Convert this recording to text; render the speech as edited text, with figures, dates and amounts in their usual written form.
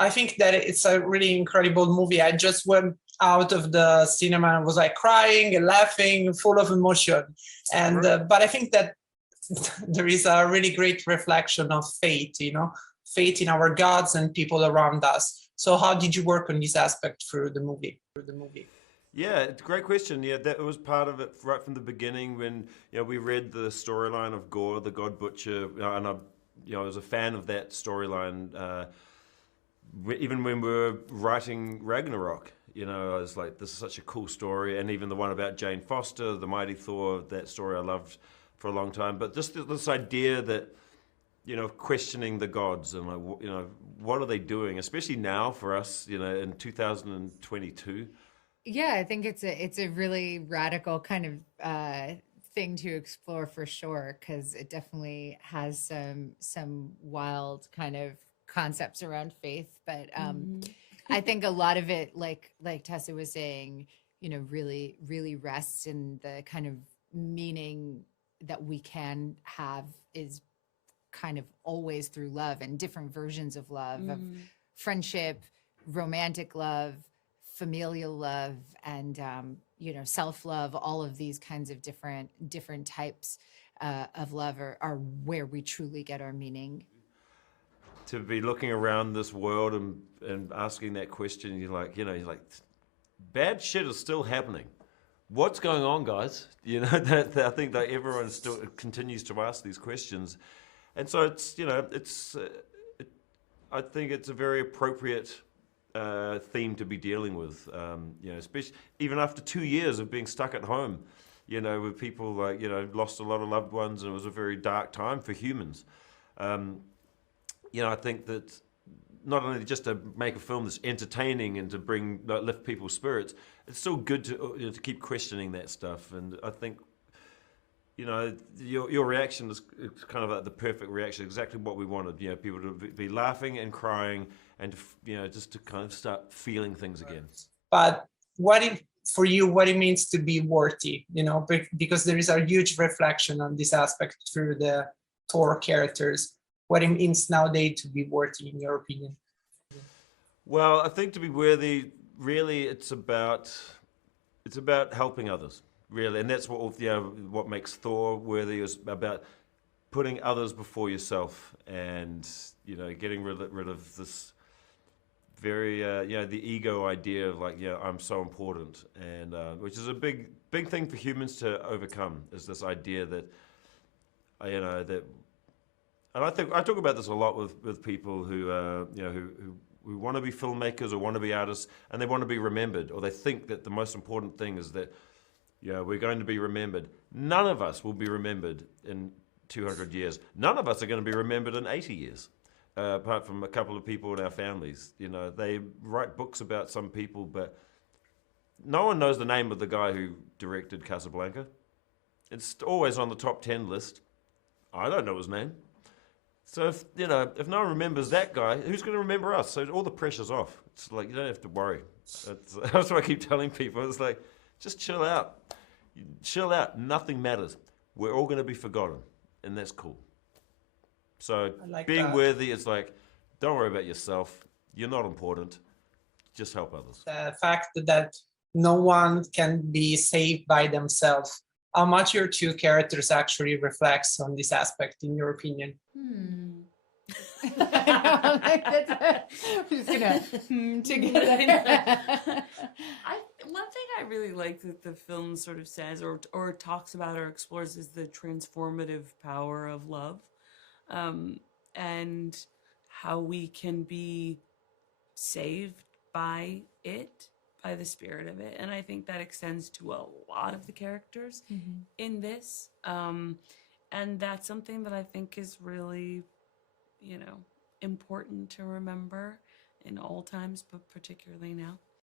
I think that it's a really incredible movie. I just went out of the cinema and was like crying and laughing, full of emotion. And but I think that there is a really great reflection of faith, faith in our gods and people around us. So how did you work on this aspect through the movie? Yeah, it's a great question. Yeah, that was part of it right from the beginning when we read the storyline of Gore, the God Butcher, and I was a fan of that storyline. Even when we were writing Ragnarok, I was like, this is such a cool story, and even the one about Jane Foster, the Mighty Thor, that story I loved for a long time. But just this idea that questioning the gods and what are they doing, especially now for us, in 2022. Yeah, I think it's a really radical kind of thing to explore for sure, because it definitely has some wild kind of concepts around faith. But I think a lot of it, like Tessa was saying, really, really rests in the kind of meaning that we can have is kind of always through love and different versions of love, of friendship, romantic love, familial love, and self-love. All of these kinds of different types of love are where we truly get our meaning. To be looking around this world and asking that question, you're like, bad shit is still happening. What's going on, guys? That I think that everyone still continues to ask these questions, and so it's I think it's a very appropriate theme to be dealing with, especially even after 2 years of being stuck at home, with people lost a lot of loved ones, and it was a very dark time for humans. I think that not only just to make a film that's entertaining and to lift people's spirits, it's still good to keep questioning that stuff. And I think your reaction is kind of like the perfect reaction, exactly what we wanted. People to be laughing and crying, and just to kind of start feeling things again. But for you, what it means to be worthy, because there is a huge reflection on this aspect through the Thor characters. What it means nowadays to be worthy, in your opinion? Well, I think to be worthy, really, it's about helping others, really, and that's what makes Thor worthy, is about putting others before yourself, and getting rid of this very the ego idea of I'm so important, and which is a big thing for humans to overcome, is this idea that that. And I talk about this a lot with people who who want to be filmmakers or want to be artists, and they want to be remembered, or they think that the most important thing is that we're going to be remembered. None of us will be remembered in 200 years. None of us are going to be remembered in 80 years, apart from a couple of people in our families. They write books about some people, but no one knows the name of the guy who directed Casablanca. It's always on the top 10 list. I don't know his name. So if no one remembers that guy, who's going to remember us? So all the pressure's off. It's like you don't have to worry. That's what I keep telling people. It's like, just chill out. Chill out. Nothing matters. We're all going to be forgotten, and that's cool. So being worthy is like, don't worry about yourself. You're not important. Just help others. The fact that no one can be saved by themselves. How much your two characters actually reflects on this aspect, in your opinion? I'm just gonna together. One thing I really like that the film sort of says or talks about or explores is the transformative power of love, and how we can be saved by it, by the spirit of it. And I think that extends to a lot of the characters in this. And that's something that I think is really, important to remember in all times, but particularly now.